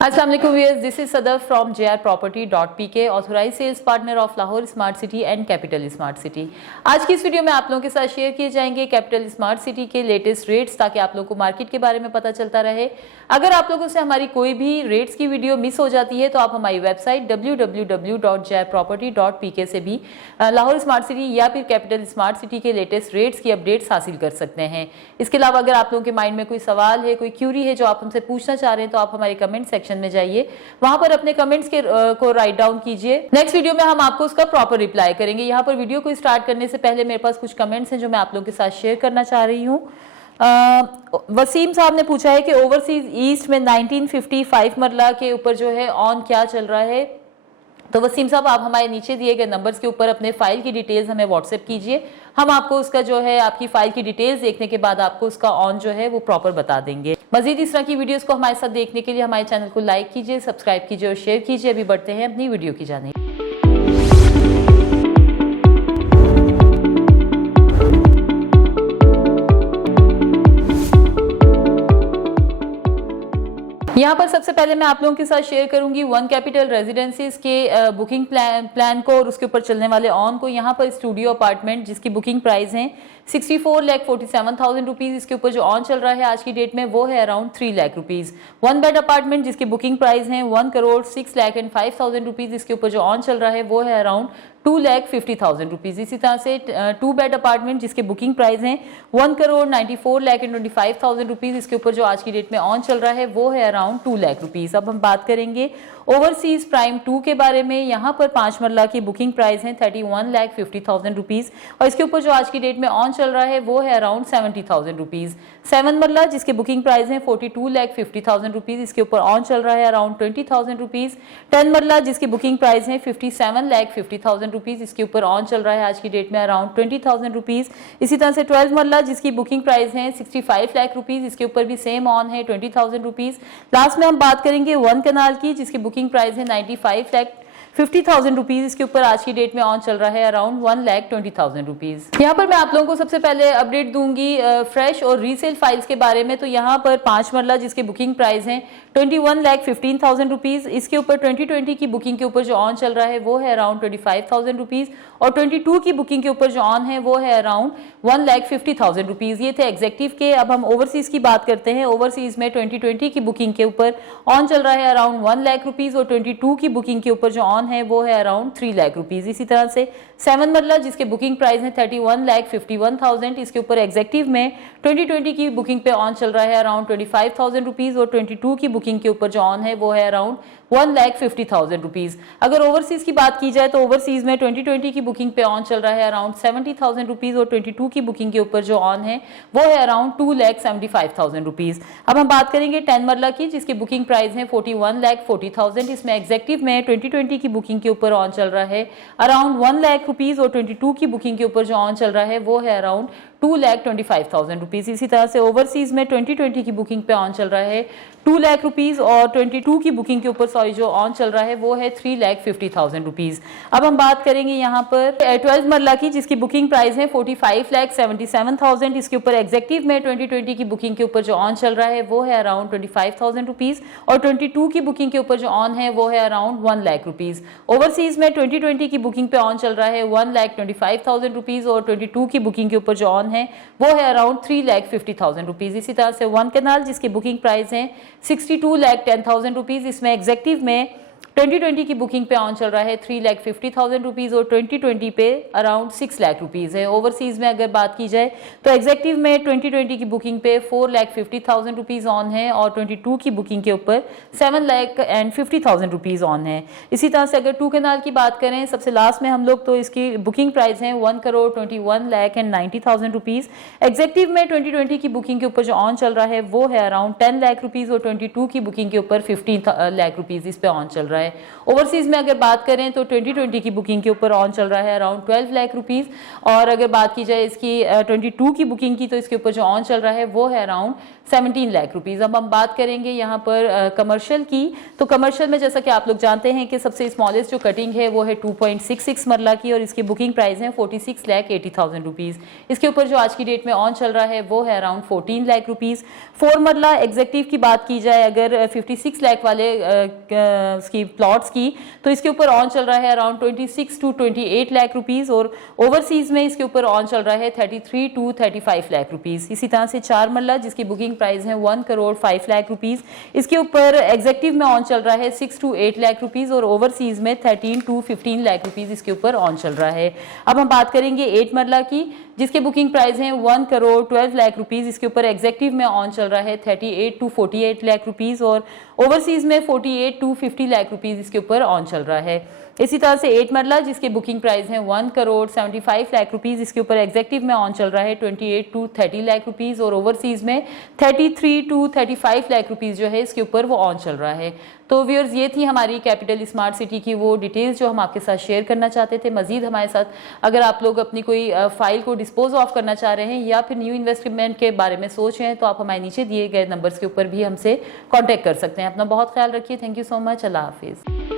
अस्सलाम वालेकुम viewers, this is Sadar from jrproperty.pk, authorise sales partner of Lahore smart city and capital smart city. आज की इस वीडियो में आप लोगों के साथ शेयर किए जाएंगे कैपिटल स्मार्ट सिटी के लेटेस्ट रेट्स, ताकि आप लोगों को मार्केट के बारे में पता चलता रहे। अगर आप लोगों से हमारी कोई भी रेट्स की वीडियो मिस हो जाती है तो आप हमारी वेबसाइट www.jrproperty.pk से भी लाहौर स्मार्ट सिटी या फिर कैपिटल स्मार्ट सिटी के लेटेस्ट रेट्स की अपडेट्स हासिल कर सकते हैं। इसके अलावा अगर आप लोगों के माइंड में कोई सवाल है, कोई क्यूरी है जो आप हमसे पूछना चाह रहे हैं, तो आप हमारे कमेंट सेक्शन में जाइए, वहां पर अपने कमेंट्स को राइट डाउन कीजिए। नेक्स्ट वीडियो में हम आपको उसका प्रॉपर रिप्लाई करेंगे। यहाँ पर वीडियो को स्टार्ट करने से पहले मेरे पास कुछ कमेंट्स हैं जो मैं आप लोगों के साथ शेयर करना चाह रही हूँ। वसीम साहब ने पूछा है कि ओवरसीज ईस्ट में 1955 मरला के ऊपर जो है ऑन क्या चल रहा है। तो वसीम साहब, आप हमारे नीचे दिए गए नंबर्स के ऊपर अपने फाइल की डिटेल्स हमें व्हाट्सएप कीजिए। हम आपको उसका जो है आपकी फाइल की डिटेल्स देखने के बाद आपको उसका ऑन जो है वो प्रॉपर बता देंगे। मजीद इस तरह की वीडियोस को हमारे साथ देखने के लिए हमारे चैनल को लाइक कीजिए, सब्सक्राइब कीजिए और शेयर कीजिए। अभी बढ़ते हैं अपनी वीडियो की जानिब। यहाँ पर सबसे पहले मैं आप लोगों के साथ शेयर करूंगी वन कैपिटल रेजिडेंसीज के बुकिंग प्लान को और उसके ऊपर चलने वाले ऑन को। यहाँ पर स्टूडियो अपार्टमेंट जिसकी बुकिंग प्राइस है 64,47,000 रुपीज, इसके ऊपर जो ऑन चल रहा है आज की डेट में वो है around 3 lakh rupees. One bed apartment जिसकी बुकिंग प्राइस है 1,06,05,000 रुपीज, इसके ऊपर जो ऑन चल रहा है वो है अराउंड 2,50,000 रुपीज। इसी तरह से 2 बेड अपार्टमेंट जिसके बुकिंग प्राइस है 1,94,25,000 रुपीज, इसके ऊपर जो आज की डेट में ऑन चल रहा है वो है अराउंड 2 लाख रुपीज। अब हम बात करेंगे ओवरसीज प्राइम 2 के बारे में। यहाँ पर 5 मरला की बुकिंग प्राइस है 31,50,000 रुपीज और इसके ऊपर जो आज की डेट में ऑन चल रहा है वो है अराउंड 70,000 रुपीज। 7 मरला जिसके बुकिंग प्राइस है 42,50,000 रुपीज, इसके ऊपर ऑन चल रहा है अराउंड 20,000 रुपीज। 10 मरला जिसकी बुकिंग प्राइस है 57,50,000 रुपीज, इसके ऊपर ऑन चल रहा है आज की डेट में अराउंड 20,000 रुपीज। इसी तरह से 12 मरला जिसकी बुकिंग प्राइस है 65 लाख रुपीज, इसके ऊपर भी सेम ऑन है 20,000 रुपीज। लास्ट में हम बात करेंगे 1 कनाल की जिसकी बुकिंग प्राइस है 95,50,000 रुपीज, इसके ऊपर आज की डेट में ऑन चल रहा है अराउंड 1,20,000 रुपीज। यहाँ पर मैं आप लोगों को सबसे पहले अपडेट दूंगी फ्रेश और रीसेल फाइल्स के बारे में। तो यहाँ पर 5 मरला जिसकी बुकिंग प्राइस है 21,15,000 रुपीज, इसके ऊपर 2020 की बुकिंग के ऊपर जो ऑन चल रहा है वो है अराउंड 25,000 रुपीज और 22 की बुकिंग के ऊपर जो ऑन है वो है अराउंड 1,50,000 रुपीज। ये थे एग्जेक्टिव के। अब हम ओवरसीज की बात करते हैं। ओवरसीज में 2020 की बुकिंग के ऊपर ऑन चल रहा है अराउंड 1 लाख रुपीज और 22 की बुकिंग के ऊपर जो ऑन है वो है अराउंड 3 लाख रुपीज। इसी तरह से 7 मरला जिसके बुकिंग प्राइस है 31,51,000, इसके ऊपर एग्जेक्टिव में 2020 की बुकिंग पे ऑन चल रहा है अराउंड 25,000 रुपीज और 22 की बुकिंग के ऊपर जो ऑन है वो है अराउंड 1,50,000 रुपीज। अगर ओवरसीज की बात की जाए तो ओवरसीज में 2020 की बुकिंग पे ऑन चल रहा है अराउंड 70,000 रुपीज और 22 की बुकिंग के ऊपर जो ऑन है वो है अराउंड 2,75,000 रुपीज। अब हम बात करेंगे 10 मरला की जिसकी बुकिंग प्राइस है 41,40,000, इसमें एग्जेक्टिव में 2020 की बुकिंग के ऊपर ऑन चल रहा है अराउंड 1 लाख रुपीज और 22 की बुकिंग के ऊपर जो ऑन चल रहा है वो है अराउंड 2,25,000 रुपीज। इसी तरह से ओवरसीज में 2020 की बुकिंग पे ऑन चल रहा है 2 लाख रुपीज और 22 की बुकिंग के ऊपर जो ऑन चल रहा है वो है 3,50,000 रुपीज। अब हम बात करेंगे यहाँ पर 12 मरला की जिसकी बुकिंग प्राइस है 45,77,000, इसके ऊपर एग्जेक्टिव में 2020 की बुकिंग के ऊपर जो ऑन चल रहा है वो है अराउंड 25,000 रुपीज और 22 की बुकिंग के ऊपर जो ऑन है वो है अराउंड 1 लाख रुपीज। ओवरसीज में 2020 की बुकिंग पे ऑन चल रहा है 1,25,000 रुपीज और 22 की बुकिंग के ऊपर जो ऑन है वो है अराउंड 3,50,000 रुपीज। इसी तरह से 1 कनाल जिसकी बुकिंग प्राइस है 62,10,000 रुपीज, इसमें एग्जेक्टिव में 2020 की बुकिंग पे ऑन चल रहा है 3,50,000 रुपीज और 2020 पे अराउंड 6 लाख रुपीज है। ओवरसीज में अगर बात की जाए तो एग्जेक्टिव में 2020 की बुकिंग पे 4,50,000 रुपीज ऑन है और 22 की बुकिंग के ऊपर 7,50,000 रुपीज ऑन है। इसी तरह से अगर 2 कनाल की बात करें सबसे लास्ट में हम लोग, तो इसकी बुकिंग प्राइस है 1,21,90,000 रुपीज। एग्जेक्टिव में 2020 की बुकिंग के ऊपर जो ऑन चल रहा है वो है अराउंड 10 लाख रुपीज और 22 की बुकिंग के ऊपर 15 लाख रुपीज इस पे ऑन चल रहा है। है। ओवरसीज में अगर बात करें तो 2020 की बुकिंग के ऊपर ऑन चल रहा है अराउंड 12 लाख रुपीस, और अगर बात की जाए इसकी 22 की बुकिंग की तो इसके ऊपर जो ऑन चल रहा है वो है अराउंड 17 लाख रुपीस। अब हम बात करेंगे यहाँ पर कमर्शियल की, तो कमर्शियल में जैसा कि आप लोग जानते हैं कि सबसे स्मॉलेस्ट जो कटिंग है वो है 2.66 मरला की, और इसकी बुकिंग प्राइस है 46,80,000 रुपीस। इसके ऊपर जो आज की डेट में ऑन चल रहा है वो है अराउंड 14 लाख रुपीस। 4 मरला एग्जेक्टिव की बात की जाए अगर 56 लाख वाले इसकी प्लॉट्स की, तो इसके ऊपर ऑन चल रहा है अराउंड 26 to 28 लाख रुपीस, और ओवरसीज में इसके ऊपर ऑन चल रहा है 33 to 35 लाख रुपीस। इसी तरह से 4 मरला जिसकी बुकिंग प्राइस है 1,05 लाख रुपीस, इसके ऊपर एग्जेक्टिव में ऑन चल रहा है 6 to 8 लाख रुपीस, और ओवरसीज में 13 to 15 लाख रुपीस इसके ऊपर ऑन चल रहा है। अब हम बात करेंगे 8 मरला की, जिसके बुकिंग प्राइस है 1,12 लाख रुपीस, इसके ऊपर एग्जेक्टिव में ऑन चल रहा है 38 to 48 लाख रुपीस, और ओवरसीज में 48 to 50 लाख रुपीस इसके ऊपर ऑन चल रहा है। इसी तरह से 8 मरला जिसके बुकिंग प्राइस है 1,75 लाख रुपीस, इसके ऊपर एग्जेक्टिव में ऑन चल रहा है 28 to 30 लाख रुपीस, और ओवरसीज में 33 to 35 लाख रुपीस जो है इसके ऊपर वो ऑन चल रहा है। तो व्यूअर्स, ये थी हमारी कैपिटल स्मार्ट सिटी की वो डिटेल्स जो हम आपके साथ शेयर करना चाहते थे। मजीद हमारे साथ अगर आप लोग अपनी कोई फाइल को डिस्पोज ऑफ करना चाह रहे हैं या फिर न्यू इन्वेस्टमेंट के बारे में सोच रहे हैं तो आप हमारे नीचे दिए गए नंबर्स के ऊपर भी हमसे कॉन्टैक्ट कर सकते हैं। अपना बहुत ख्याल रखिए। Thank you so much. अल्लाह हाफिज़।